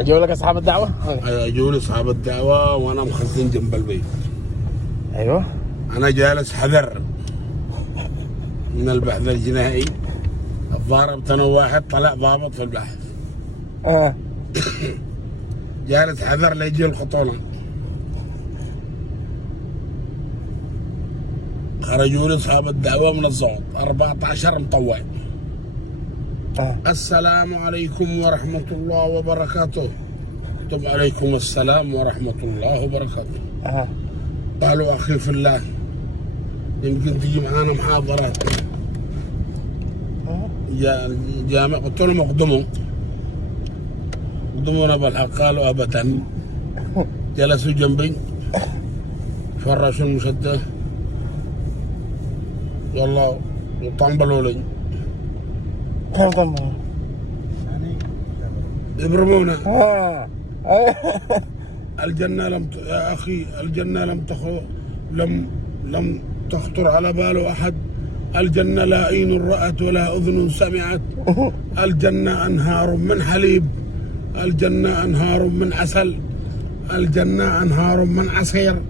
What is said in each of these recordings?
اجيب لك اصحاب الدعوه. اجوني اصحاب الدعوه وانا مخزن جنب البيت. ايوه. انا جالس حذر من البحث الجنائي. ضاربت انا واحد طلع ضابط في البحث. جالس حذر ليجي الخطوله. خرجوا لي اصحاب الدعوه من الصوت 14 مطوع. السلام عليكم ورحمه الله وبركاته. طب عليكم السلام ورحمه الله وبركاته. قالوا اخي في الله يمكن تجي معانا محاضرات. جامع قلت لهم اقدمونا بالحق. قالوا ابدا. جلسوا جنبي فرشوا المشدة يلا وطنبلوا لي. كيف طنبلوا؟ يبرمونا. الجنة يا أخي الجنة لم تخطر على بال أحد. الجنة لا عين رأت ولا أذن سمعت. الجنة أنهار من حليب. الجنة أنهار من عسل. الجنة أنهار من عصير.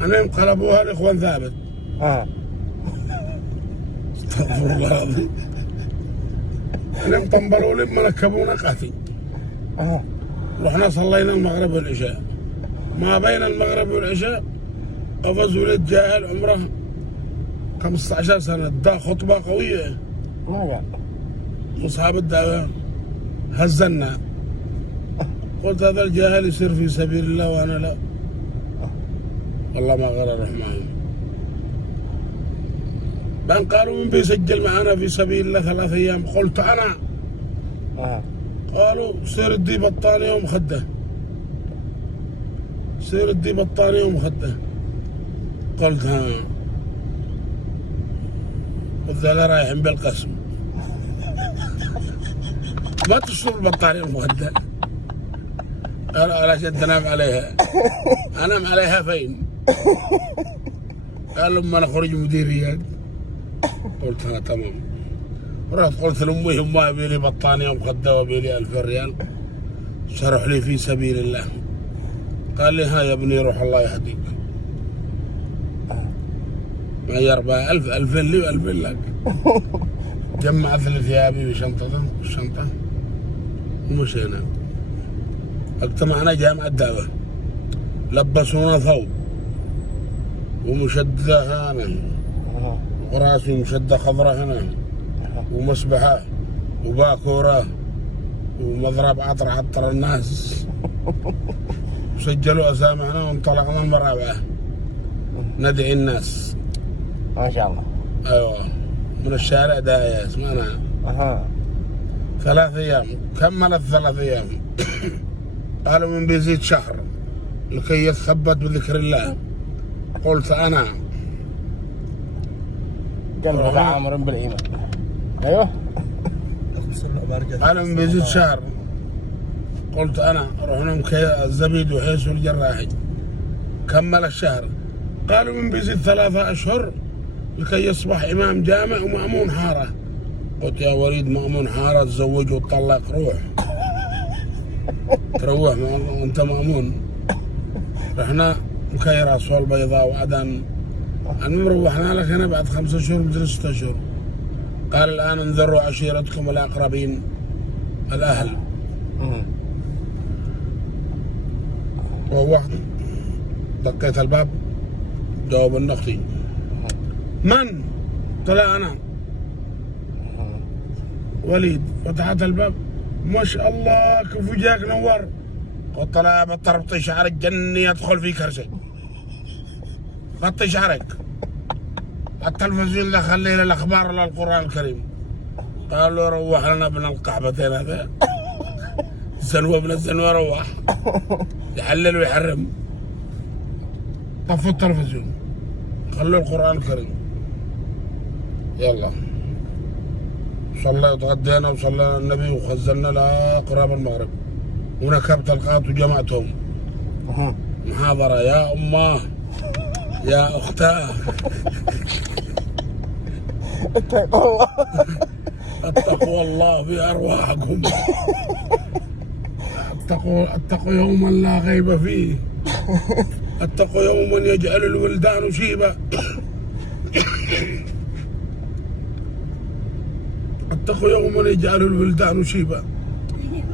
أنا انقلبوها الإخوان ثابت. استغفر الله العظيم. أنا طنبلوا لي مركبونا قاتي. رحنا صلينا المغرب والعشاء. ما بين المغرب والعشاء قفز ولد جاهل عمره 15 سنة دا خطبة قوية. ما قال مصحاب الدعوة هزنا. قلت هذا الجاهل يصير في سبيل الله وأنا لا. والله ما غير الرحمن. بان قالوا من بيسجل معنا في سبيل الله 3 أيام. قلت أنا. قالوا سير ادي بطانية ومخدة. سير ادي بطانية ومخدة. قلت ها. قلت هذا رايحين بالقسم. ما تشرب البطانية ومخدة. قالوا علشان تنام عليها. انام عليها فين؟ قال لما نخرج مديريات. قلت انا تمام. رحت قلت لامي ما ابي لي بطانيه ومخده وابي لي 1000 ريال شرح لي في سبيل الله. قال لي ها يا ابني روح الله يهديك. معي 4000 2000 لي و2000 لك. جمعت لي ثيابي بالشنطه ومشينا. اجتمعنا جامع الدعوة. لبسونا ثوب ومشدة هنا وراسي مشدة خضراء هنا ومسبحة وباكورة ومضرب عطر الناس. وسجلوا أسامعنا وانطلقنا المرابعة ندعي الناس. ما شاء الله. أيوة من الشارع داعية اسمعنا. 3 أيام كملت 3 أيام. قالوا من بيزيد شهر لكي يتثبت بذكر الله. قلت أنا قلبه عامر بالإيمان. أيوه. قالوا من بيزيد شهر. قلت أنا رحنا الزبيد وحيس والجراحي. كمل الشهر. قالوا من بيزيد 3 أشهر لكي يصبح إمام جامع ومأمون حارة. قلت يا وليد مأمون حارة تزوج وتطلق روح. تروح وانت مأمون. رحنا مكيرة صول بيضاء وعدن. المهم روحنا لك هنا بعد 5 أشهر مدري 6 أشهر. قال الآن انذروا عشيرتكم الأقربين الأهل. روحت دقيت الباب جاوب النختي. من؟ طلع أنا وليد. فتحت الباب ما شاء الله كيف وجهك نور. قلت له بطربطي شعرك جني يدخل في كرشي. غطي شعرك. التلفزيون لا خليه للاخبار ولا القران الكريم. قالوا روح لنا ابن القحبتين هذا. سنوى ابن السنوى روح يحلل ويحرم. طفوا التلفزيون خلوا القران الكريم. يلا صلى وتغدينا وصلينا النبي وخزلنا لقراب المغرب ونكبت القاط وجمعتهم. محاضرة يا أماه يا أختاه. اتقوا الله. اتقوا الله في أرواحكم. اتقوا يوما لا غيب فيه، اتقوا يوما يجعل الولدان شيبا، اتقوا يوما يجعل الولدان شيبا،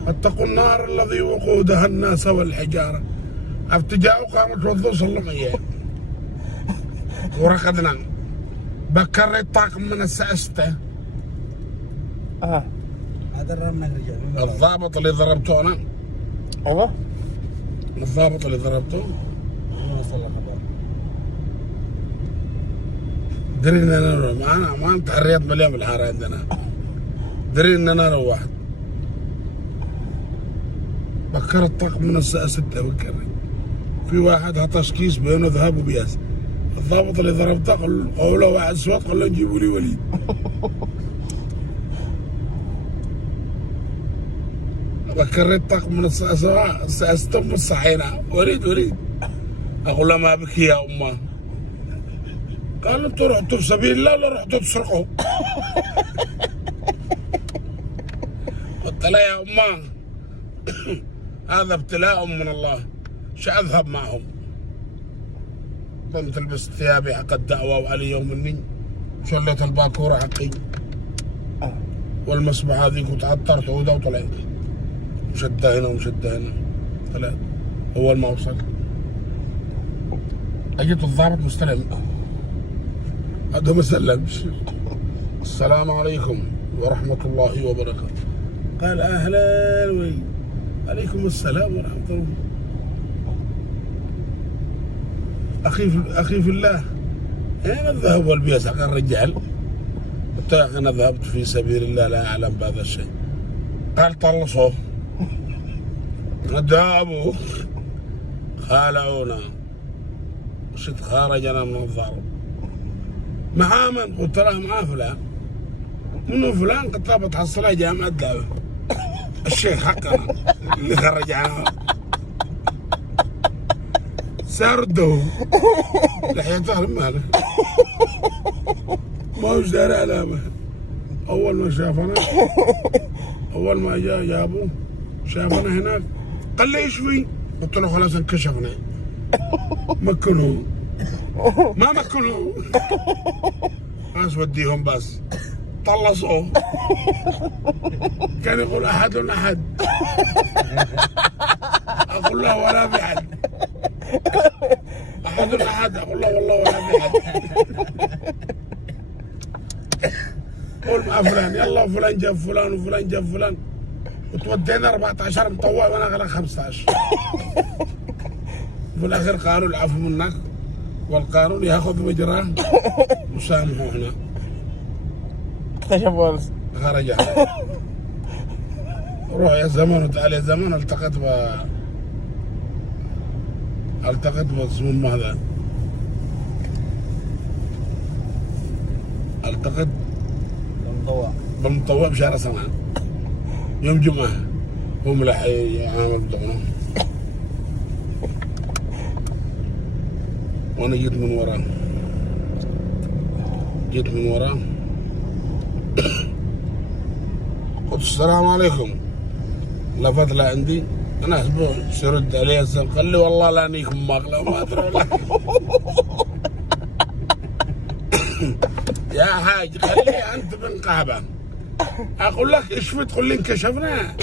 اتقوا النار الذي وقودها الناس والحجارة. ابتجاء قامت وضو صلى اياه ورقدنا بكر الطاقم من الساعة 6. الضابط اللي ضربته انا، ايوه الضابط اللي ضربته دري ان انا ما انت حريات مليان بالحاره عندنا، دري ان انا روحت بكر الطاقم من الساعة 6 بكر. في واحد هطش كيس بينه ذهب وبياس، الضابط اللي ضربته قوله واحد سواد قال له جيبوا لي وليد. بكر الطاقم من الساعة 6 من الصحينا، وليد اقول له ما بك يا امه؟ قال انتوا رحتوا في سبيل الله ولا رحتوا تسرقوا؟ قلت له يا امه هذا ابتلاء من الله، شو اذهب معهم؟ قمت لبست ثيابي حق الدعوه وعلي يوم مني، شليت الباكوره حقي والمسبحه هذيك وتعطرت عوده وطلعت مشده هنا ومشده هنا. طلعت اول ما وصل اجيت الضابط مستلم، هذا ما سلمش، السلام عليكم ورحمه الله وبركاته. قال اهلا وليد. عليكم السلام ورحمه الله. اخي في الله، اين الذهب والبياس حق الرجال؟ قلت يا اخي انا ذهبت في سبيل الله لا اعلم بهذا الشيء. قال طلصوه ندابوا خالعونا، شت خرجنا من الضرب. مع من؟ قلت له مع فلان. منو فلان؟ قلت له بتحصلها جامعة دعوة الشيخ حقنا اللي خرجنا. سار الدوم لحيته ماله ما هوش داري علامة. أول ما شافنا، أول ما جابوه شافنا هناك قال لي ايش في؟ قلت له خلاص انكشفنا. مكنوه ما مكنوه، ناس وديهم بس طلصوه. كان يقول احد اقول له ولا في حد، احد اقول له والله ولا في حد. قول مع فلان يلا، فلان جاب فلان وفلان جاب فلان، وتودينا 14 مطوع وانا غير 15. في الاخير قالوا العفو منك والقانون ياخذ مجراه وسامحوا هنا. اكتشفوا خرج روح يا زمان وتعال يا زمان. التقيت باسمه هذا، التقيت بالمطوع بشهر سنة يوم جمعة، هو ملحي عامل بدونه وانا جيت من وراه قلت السلام عليكم. لفت له عندي انا اسبوع شرد عليه السلام، قال لي والله لا نيكم ماغله ما ادري ولا يا حاج خليه انت بن قابه. اقول لك ايش في تقول لي انكشفنا؟